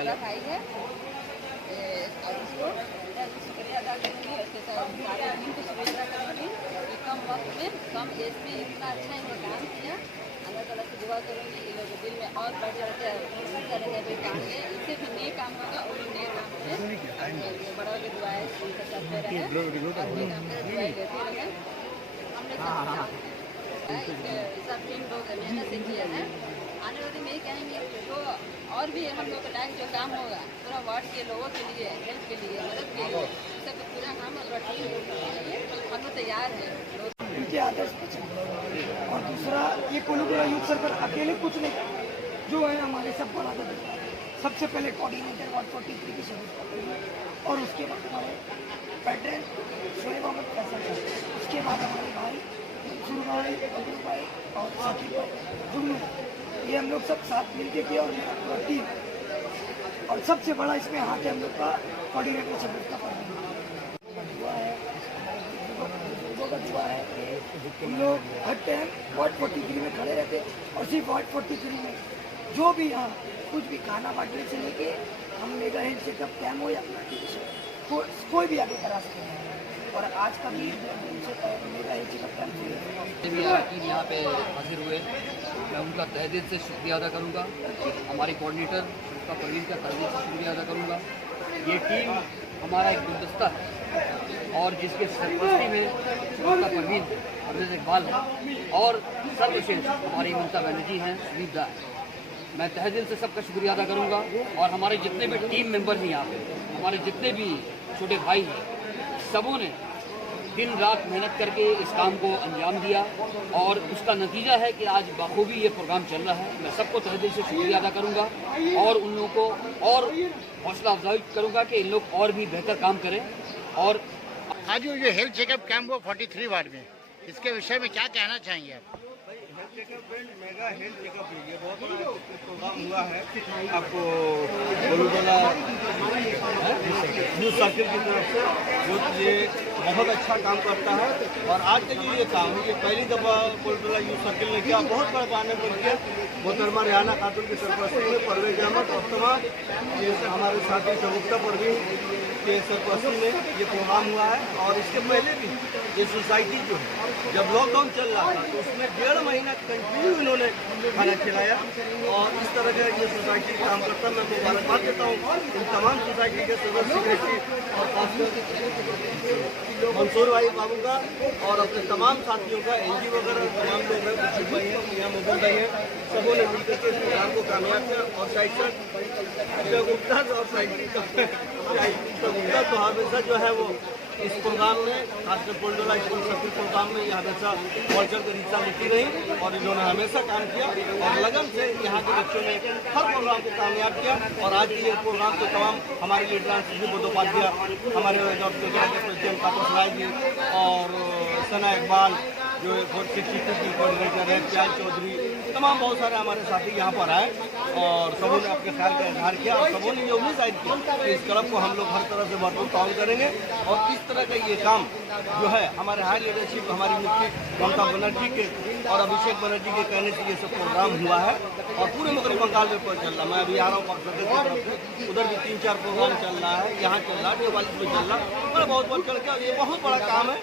बड़ा भाई है और इसको शुक्रिया अदा करूँगी। ऐसे सारे आदमी को शुक्रिया अदा करूँगी कि कम वक्त में कम एज में इतना अच्छा इन्होंने काम किया। अल्लाह ताला से दुआ करूँगी ये लोग दिल में और बढ़ जाते हैं भाई काम है, इससे भी नए काम होगा और नए काम से बड़ा की दुआएं उनके साथ में रहे और ये काम दुआएं देते रहे। हमने सब टीम लोग मेहनत से किया है। आने वाले में यही कहेंगे जो और भी हम लोग का लायक जो काम होगा पूरा वार्ड के लोगों के लिए हेल्प के लिए मदद के लिए सब पूरा हम और टीम लोग के लिए हम लोग तैयार हैं। इनके आदर्श पे चल और दूसरा ये कोलुगुला यूथ सर्कल अकेले कुछ नहीं कर जो है हमारे सब बड़ा था। सबसे पहले कोऑर्डिनेटर वार्ड 43 की शहीद और उसके बाद हमारे पैटर्न शोएब अहमद फैसल, उसके बाद हमारे भाई मंसूर भाई, अब्दुल भाई और साकिब भाई जुगनू, ये हम लोग सब साथ मिलके किया और मेरा पूरा टीम। और सबसे बड़ा इसमें हाथ है हम लोग का कोऑर्डिनेटर शहीद का दुआ है कि हम लोग हर टाइम वार्ड 43 में खड़े रहते और सिर्फ वार्ड 43 में जो भी यहाँ कुछ भी खाना बांटने से लेके हम मेगा हेल्थ चेकअप कैम्प हो या कोई भी आगे करा सकते हैं। और आज का भी मेगा हेल्थ चेकअप कैम्प यहाँ पे हाजिर हुए, मैं उनका तहे दिल से शुक्रिया अदा करूँगा। हमारी कोऑर्डिनेटर उसका परवीन का तहे दिल से शुक्रिया अदा करूँगा। ये टीम हमारा एक गुलदस्ता है और जिसके सरपरस्ती में उसका परवीन अब्दुल इकबाल है और सर्वश्रेष्ठ हमारी ममता बनर्जी हैं, सुदीप दा है। मैं तहे दिल से सबका शुक्रिया अदा करूँगा। और हमारे जितने भी टीम मेंबर हैं यहाँ पे, हमारे जितने भी छोटे भाई हैं, सबों ने दिन रात मेहनत करके इस काम को अंजाम दिया और उसका नतीजा है कि आज बखूबी ये प्रोग्राम चल रहा है। मैं सबको तहे दिल से शुक्रिया अदा करूँगा और उन लोगों को और हौसला अफजाई करूँगा कि इन लोग और भी बेहतर काम करें। और आज जो हेल्थ चेकअप कैंप हुआ 43 वार्ड में, इसके विषय में क्या कहना चाहेंगे आप? Health checkup mega health checkup ये बहुत बड़ा प्रोग्राम हुआ है। आपको कोलुगुला यूथ सर्कल की तरफ से जो ये बहुत अच्छा काम करता है। और आज का जो ये काम है ये पहली दफ़ा कोलुगुला यूथ सर्कल ने किया, बहुत बड़ा पाने पर किया। मोहतरमा रिहाना खातून की सरपरस्ती में परवेज अहमद और तमाम ये हमारे साथी शगुफ्ता परवीन के सरपरस्ती में ये प्रोग्राम हुआ है। और इसके पहले भी ये सोसाइटी जो है जब लॉकडाउन चल रहा था तो उसमें 1.5 महीना कंटिन्यू इन्होंने खाना खिलाया और इस तरह का ये सोसाइटी काम करता। मैं मुबारकबाद देता हूँ इन तमाम सोसाइटी के सदस्य सेक्रेटरी और खासकर मंसूर भाई बाबू का और अपने तमाम साथियों का, एनजी वगैरह तमाम लोग हैं, कुछ भाई हैं, यहाँ मौजूद भाई हैं, सबों ने मिलकर के इस प्रोग्राम को कामयाब किया। और साइड गुप्ता और गुप्ता तो हमेशा जो है वो इस प्रोग्राम में खासकर कोलुगुला स्कूल सर्कल प्रोग्राम में ये हमेशा कल्चर की रिश्ता मिलती रही और इन्होंने हमेशा काम किया और लगन से यहाँ के बच्चों ने हर प्रोग्राम को कामयाब किया। और आज के ये प्रोग्राम के तमाम हमारे लीडरान सुशील बंदोपाध्याय, हमारे प्रेसिडेंट कातुर राय जी और सना इकबाल जो 462 की कोऑर्डिनेटर है, प्याल चौधरी, तमाम बहुत सारे हमारे साथी यहाँ पर आए और सबों ने अपने ख्याल का इजहार किया और सबों ने ये उम्मीद जाहिर की कि इस क्लब को हम लोग हर तरह से भरपूर ताउन करेंगे। और इस तरह का ये काम जो है हमारे हाई लीडरशिप, हमारी मुफ्ती ममता बनर्जी के और अभिषेक बनर्जी के कहने से ये सब प्रोग्राम हुआ है और पूरे मगरबी बंगाल में चल रहा है। मैं अभी आ रहा हूँ पक्ष की तरफ, उधर भी 3-4 प्रोग्राम चल रहा है, यहाँ चल रहा है, देवाली में चल रहा है, बहुत बढ़ चढ़ के ये बहुत बड़ा काम है।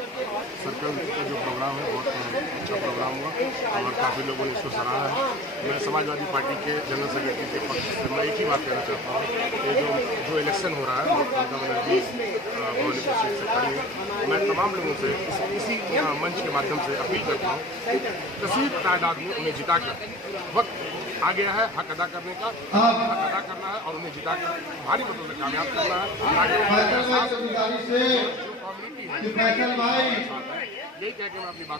सर्कल का जो प्रोग्राम है बहुत अच्छा प्रोग्राम हुआ और काफ़ी लोगों ने इसको सराहा है। मैं समाजवादी पार्टी के जनरल सेक्रेटरी के पक्ष से मैं एक ही बात कहना चाहता हूँ कि जो इलेक्शन हो रहा है ममता बनर्जी भवन सीट से खड़ी है, मैं तमाम लोगों से इसी मंच के माध्यम से अपील करता हूँ कसीर तादाद में उन्हें जिताकर, वक्त आ गया है हक अदा करने का, हक अदा करना है और उन्हें जिताकर भारी मतों से कामयाब करना है। आगे यही कह के मैं अपनी बात